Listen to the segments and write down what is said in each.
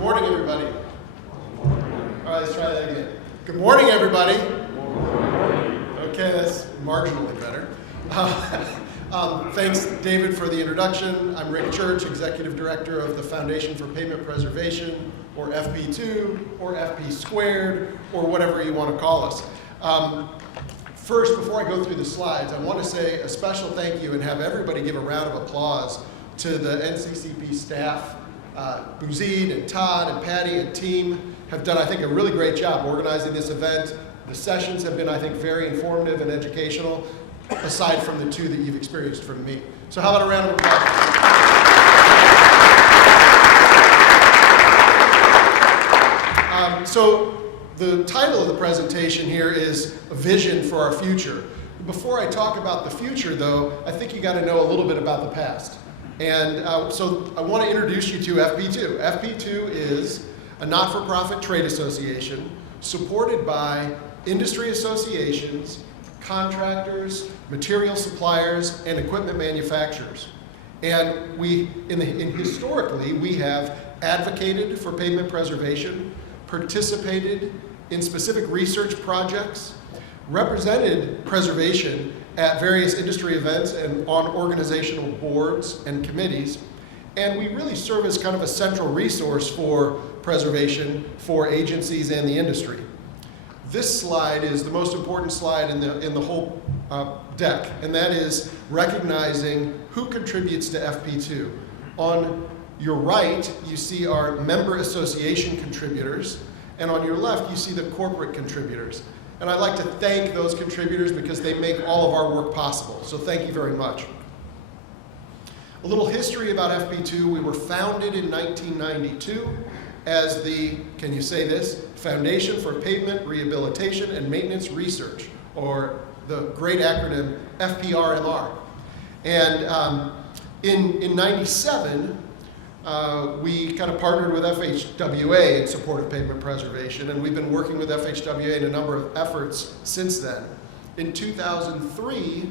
Good morning, everybody. All right, let's try that again. Good morning, everybody. Okay, that's marginally better. Thanks, David, for the introduction. I'm Rick Church, Executive Director of the Foundation for Pavement Preservation, or FP2, or FP squared, or whatever you want to call us. First, before I go through the slides, I want to say a special thank you and have everybody give a round of applause to the NCCP staff. Bouzid and Todd and Patty and team have done, I think, a really great job organizing this event. The sessions have been, I think, very informative and educational, aside from the two that you've experienced from me. So how about a round of applause? So the title of the presentation here is A Vision for Our Future. Before I talk about the future, though, I think you got to know a little bit about the past. And so I want to introduce you to FP2. FP2 is a not-for-profit trade association supported by industry associations, contractors, material suppliers, and equipment manufacturers. And historically, we have advocated for pavement preservation, participated in specific research projects, represented preservation at various industry events and on organizational boards and committees. And we really serve as kind of a central resource for preservation for agencies and the industry. This slide is the most important slide in the whole deck, and that is recognizing who contributes to FP2. On your right, you see our member association contributors, and on your left, you see the corporate contributors. And I'd like to thank those contributors because they make all of our work possible. So thank you very much. A little history about FP2. We were founded in 1992 as the, can you say this, Foundation for Pavement Rehabilitation and Maintenance Research, or the great acronym FPRMR. And in 97, we kind of partnered with FHWA in support of pavement preservation, and we've been working with FHWA in a number of efforts since then. In 2003,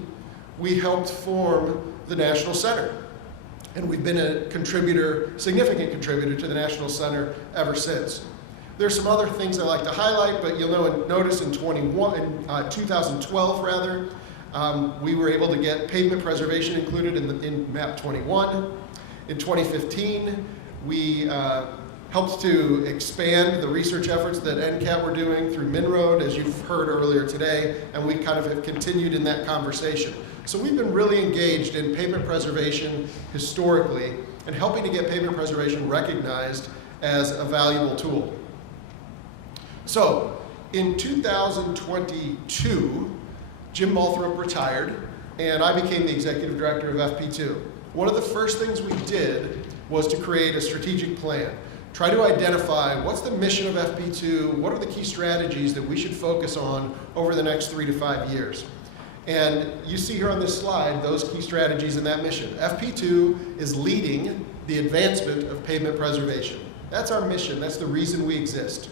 we helped form the National Center, and we've been a contributor, significant contributor to the National Center ever since. There's some other things I'd like to highlight, but you'll notice in 2012, we were able to get pavement preservation included in MAP 21. In 2015, we helped to expand the research efforts that NCAT were doing through MinRoad, as you've heard earlier today, and we kind of have continued in that conversation. So we've been really engaged in pavement preservation historically and helping to get pavement preservation recognized as a valuable tool. So in 2022, Jim Malthrop retired, and I became the executive director of FP2. One of the first things we did was to create a strategic plan. Try to identify what's the mission of FP2, what are the key strategies that we should focus on over the next 3 to 5 years. And you see here on this slide those key strategies in that mission. FP2 is leading the advancement of pavement preservation. That's our mission, that's the reason we exist.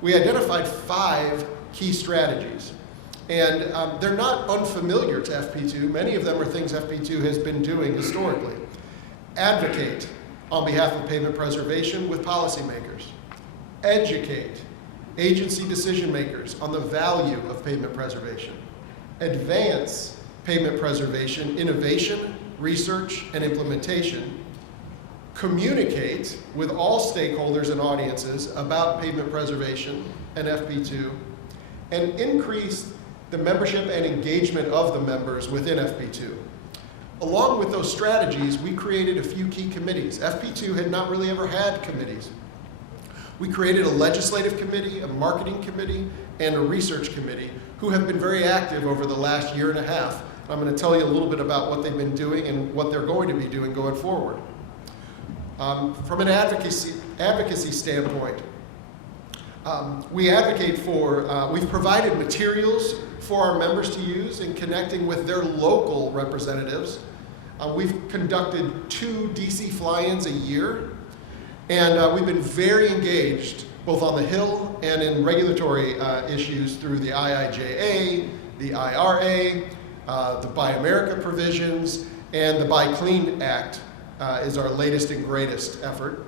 We identified 5 key strategies. And they're not unfamiliar to FP2. Many of them are things FP2 has been doing historically. Advocate on behalf of pavement preservation with policymakers. Educate agency decision makers on the value of pavement preservation. Advance pavement preservation, innovation, research, and implementation. Communicate with all stakeholders and audiences about pavement preservation and FP2. And increase the membership and engagement of the members within FP2. Along with those strategies, we created a few key committees. FP2 had not really ever had committees. We created a legislative committee, a marketing committee, and a research committee who have been very active over the last year and a half. I'm going to tell you a little bit about what they've been doing and what they're going to be doing going forward. From an advocacy standpoint, we advocate for, we've provided materials for our members to use in connecting with their local representatives. We've conducted 2 DC fly-ins a year, and we've been very engaged both on the Hill and in regulatory issues through the IIJA, the IRA, the Buy America provisions, and the Buy Clean Act is our latest and greatest effort.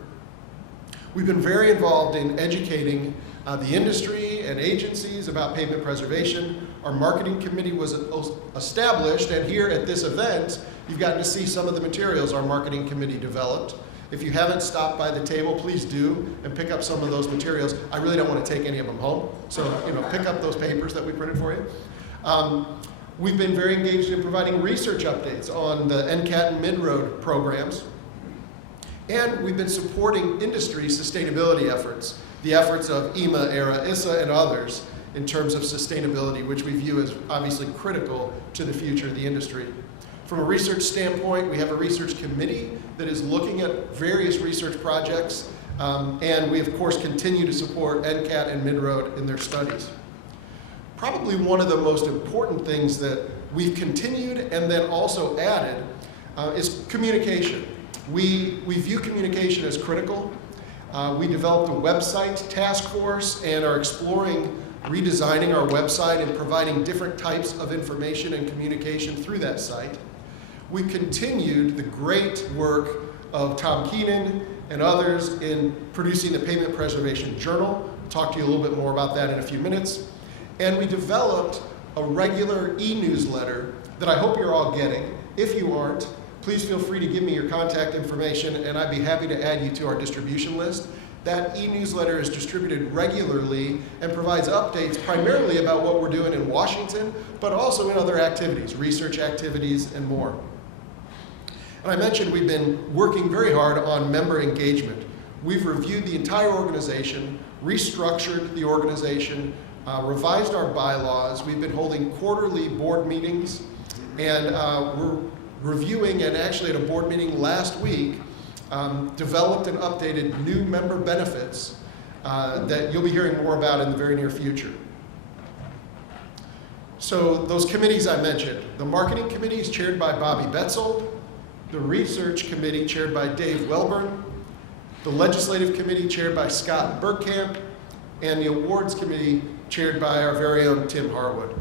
We've been very involved in educating the industry and agencies about pavement preservation. Our marketing committee was established, and here at this event, you've gotten to see some of the materials our marketing committee developed. If you haven't stopped by the table, please do and pick up some of those materials. I really don't want to take any of them home, so pick up those papers that we printed for you. We've been very engaged in providing research updates on the NCAT and Mid-Road programs. And we've been supporting industry sustainability efforts, the efforts of EMA, ERA, ISSA, and others in terms of sustainability, which we view as obviously critical to the future of the industry. From a research standpoint, we have a research committee that is looking at various research projects, and we of course continue to support NCAT and Mid-Road in their studies. Probably one of the most important things that we've continued and then also added is communication. We view communication as critical. We developed a website task force and are exploring redesigning our website and providing different types of information and communication through that site. We continued the great work of Tom Keenan and others in producing the Pavement Preservation Journal. I'll talk to you a little bit more about that in a few minutes. And we developed a regular e-newsletter that I hope you're all getting. If you aren't, please feel free to give me your contact information and I'd be happy to add you to our distribution list. That e-newsletter is distributed regularly and provides updates primarily about what we're doing in Washington, but also in other activities, research activities and more. And I mentioned we've been working very hard on member engagement. We've reviewed the entire organization, restructured the organization, revised our bylaws. We've been holding quarterly board meetings, and we're reviewing, and actually at a board meeting last week, developed and updated new member benefits that you'll be hearing more about in the very near future. So those committees I mentioned, the marketing committee is chaired by Bobby Betzold, the research committee chaired by Dave Welburn, the legislative committee chaired by Scott Bergkamp, and the awards committee chaired by our very own Tim Harwood.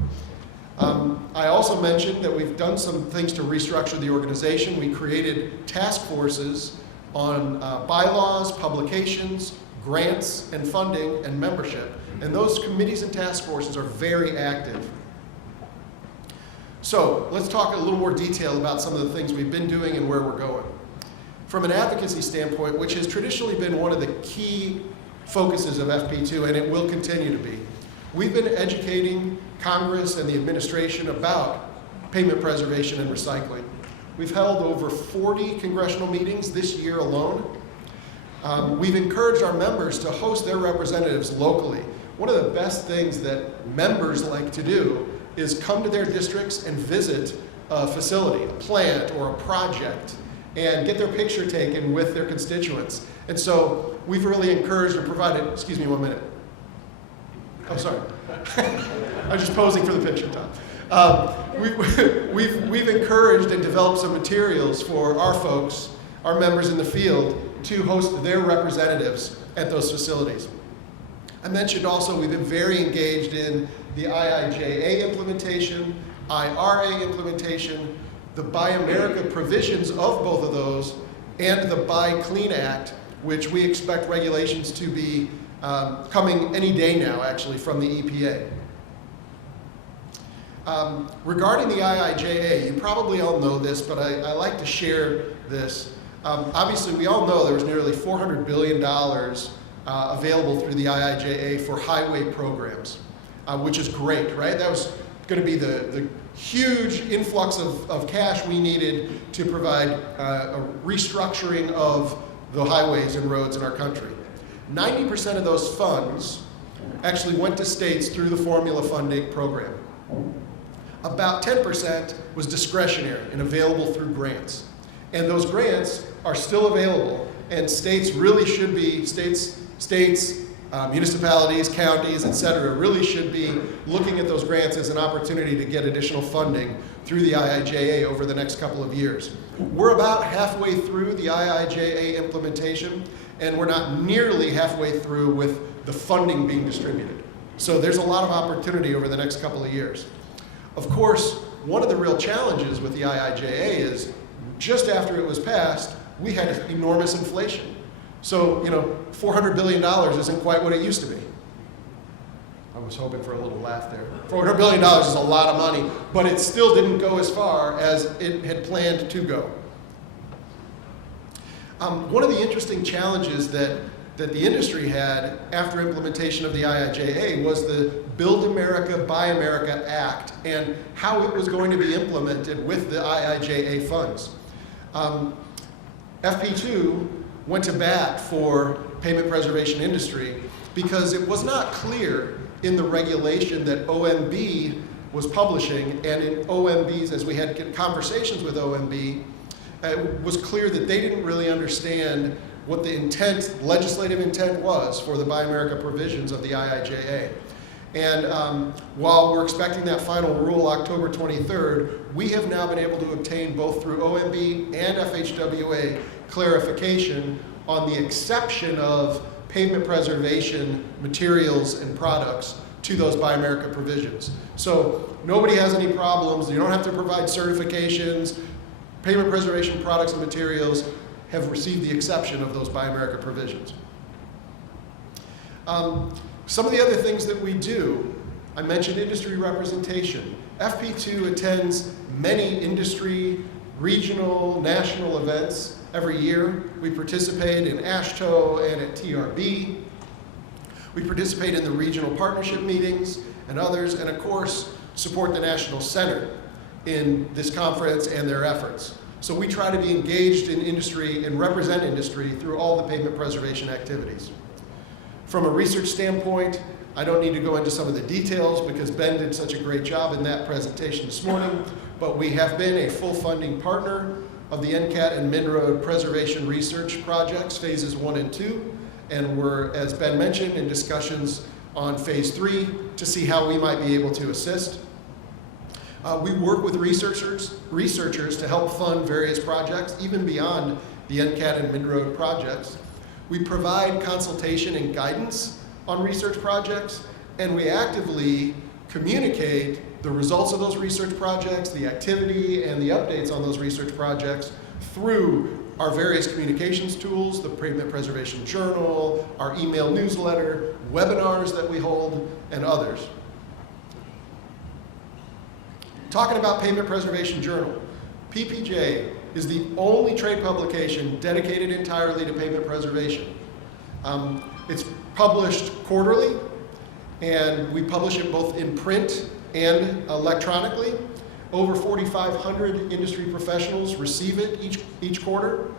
I also mentioned that we've done some things to restructure the organization. We created task forces on bylaws, publications, grants and funding, and membership. And those committees and task forces are very active. So let's talk a little more detail about some of the things we've been doing and where we're going. From an advocacy standpoint, which has traditionally been one of the key focuses of FP2, and it will continue to be, we've been educating Congress and the administration about pavement preservation and recycling. We've held over 40 congressional meetings this year alone. We've encouraged our members to host their representatives locally. One of the best things that members like to do is come to their districts and visit a facility, a plant, or a project, and get their picture taken with their constituents. And so we've really encouraged and provided, excuse me 1 minute. Oh, sorry. I was just posing for the picture, Tom. We've encouraged and developed some materials for our folks, our members in the field, to host their representatives at those facilities. I mentioned also we've been very engaged in the IIJA implementation, IRA implementation, the Buy America provisions of both of those, and the Buy Clean Act, which we expect regulations to be coming any day now, actually, from the EPA. Regarding the IIJA, you probably all know this, but I like to share this. Obviously, we all know there was nearly $400 billion available through the IIJA for highway programs, which is great, right? That was going to be the huge influx of cash we needed to provide a restructuring of the highways and roads in our country. 90% of those funds actually went to states through the formula funding program. About 10% was discretionary and available through grants. And those grants are still available, and states really should be, municipalities, counties, et cetera, really should be looking at those grants as an opportunity to get additional funding through the IIJA over the next couple of years. We're about halfway through the IIJA implementation, and we're not nearly halfway through with the funding being distributed. So there's a lot of opportunity over the next couple of years. Of course, one of the real challenges with the IIJA is just after it was passed, we had enormous inflation. So, you know, $400 billion isn't quite what it used to be. I was hoping for a little laugh there. $400 billion is a lot of money, but it still didn't go as far as it had planned to go. One of the interesting challenges that the industry had after implementation of the IIJA was the Build America, Buy America Act and how it was going to be implemented with the IIJA funds. FP2 went to bat for payment preservation industry because it was not clear in the regulation that OMB was publishing, and in OMBs, as we had conversations with OMB, it was clear that they didn't really understand what the intent, legislative intent was for the Buy America provisions of the IIJA. And while we're expecting that final rule October 23rd, we have now been able to obtain both through OMB and FHWA clarification on the exception of pavement preservation materials and products to those Buy America provisions. So nobody has any problems. You don't have to provide certifications. Pavement preservation products and materials have received the exception of those Buy America provisions. Some of the other things that we do, I mentioned industry representation. FP2 attends many industry, regional, national events every year. We participate in AASHTO and at TRB. We participate in the regional partnership meetings and others, and of course, support the National Center in this conference and their efforts. So we try to be engaged in industry and represent industry through all the pavement preservation activities. From a research standpoint, I don't need to go into some of the details because Ben did such a great job in that presentation this morning, but we have been a full funding partner of the NCAT and Min-Road Preservation Research Projects, phases 1 and 2, and we're, as Ben mentioned, in discussions on phase 3 to see how we might be able to assist. We work with researchers to help fund various projects, even beyond the NCAT and Min-Road projects. We provide consultation and guidance on research projects, and we actively communicate the results of those research projects, the activity, and the updates on those research projects through our various communications tools, the Pavement Preservation Journal, our email newsletter, webinars that we hold, and others. Talking about Pavement Preservation Journal, PPJ is the only trade publication dedicated entirely to pavement preservation. It's published quarterly, and we publish it both in print and electronically. Over 4,500 industry professionals receive it each quarter,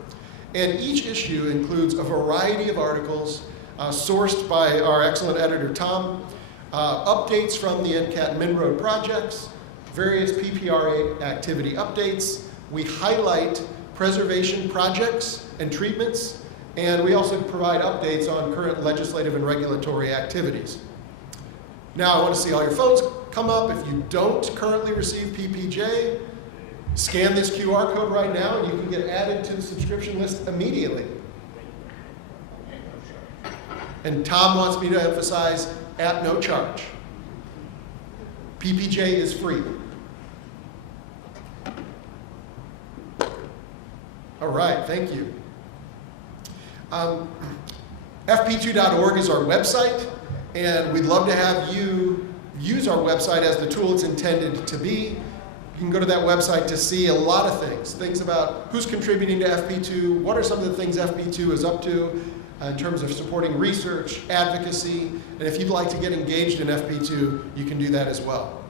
and each issue includes a variety of articles sourced by our excellent editor, Tom, updates from the NCAT Min-Road projects, various PPRA activity updates. We highlight preservation projects and treatments, and we also provide updates on current legislative and regulatory activities. Now I want to see all your phones come up. If you don't currently receive PPJ, scan this QR code right now and you can get added to the subscription list immediately. And Tom wants me to emphasize, at no charge. PPJ is free. All right, thank you. FP2.org is our website, and we'd love to have you use our website as the tool it's intended to be. You can go to that website to see a lot of things about who's contributing to FP2, what are some of the things FP2 is up to in terms of supporting research, advocacy, and if you'd like to get engaged in FP2, you can do that as well.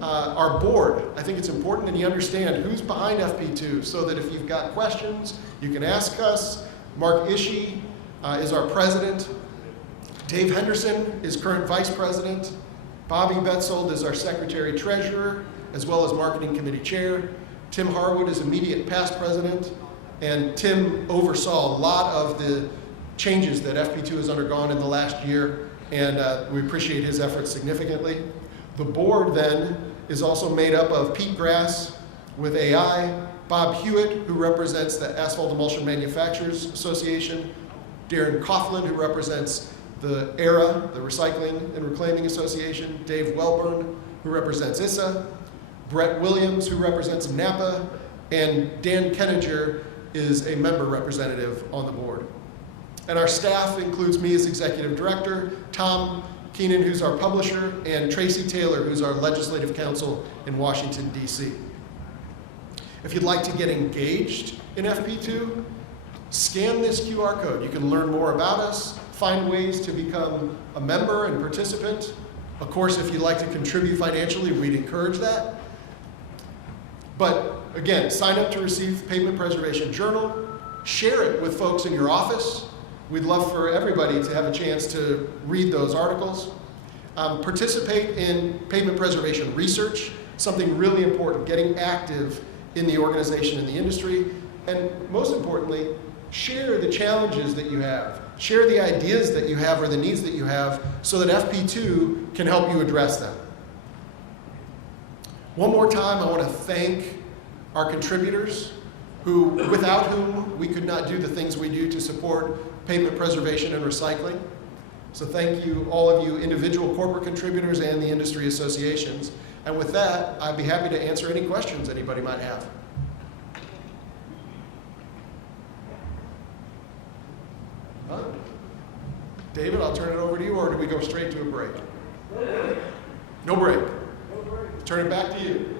Our board, I think it's important that you understand who's behind FP2 so that if you've got questions, you can ask us. Mark Ishii is our president. Dave Henderson is current vice president. Bobby Betzold is our secretary treasurer, as well as marketing committee chair. Tim Harwood is immediate past president. And Tim oversaw a lot of the changes that FP2 has undergone in the last year, and we appreciate his efforts significantly. The board then is also made up of Pete Grass with AI, Bob Hewitt, who represents the Asphalt Emulsion Manufacturers Association, Darren Coughlin, who represents the ERA, the Recycling and Reclaiming Association, Dave Welburn, who represents ISSA, Brett Williams, who represents NAPA, and Dan Kenninger is a member representative on the board. And our staff includes me as executive director, Tom Keenan, who's our publisher, and Tracy Taylor, who's our legislative counsel in Washington, D.C. If you'd like to get engaged in FP2, scan this QR code. You can learn more about us, find ways to become a member and participant. Of course, if you'd like to contribute financially, we'd encourage that. But again, sign up to receive the Pavement Preservation Journal, share it with folks in your office. We'd love for everybody to have a chance to read those articles. Participate in pavement preservation research, something really important, getting active in the organization and the industry. And most importantly, share the challenges that you have. Share the ideas that you have or the needs that you have so that FP2 can help you address them. One more time, I want to thank our contributors without whom we could not do the things we do to support pavement preservation and recycling. So thank you, all of you individual corporate contributors and the industry associations. And with that, I'd be happy to answer any questions anybody might have. David, I'll turn it over to you, or do we go straight to a break? No break. Turn it back to you.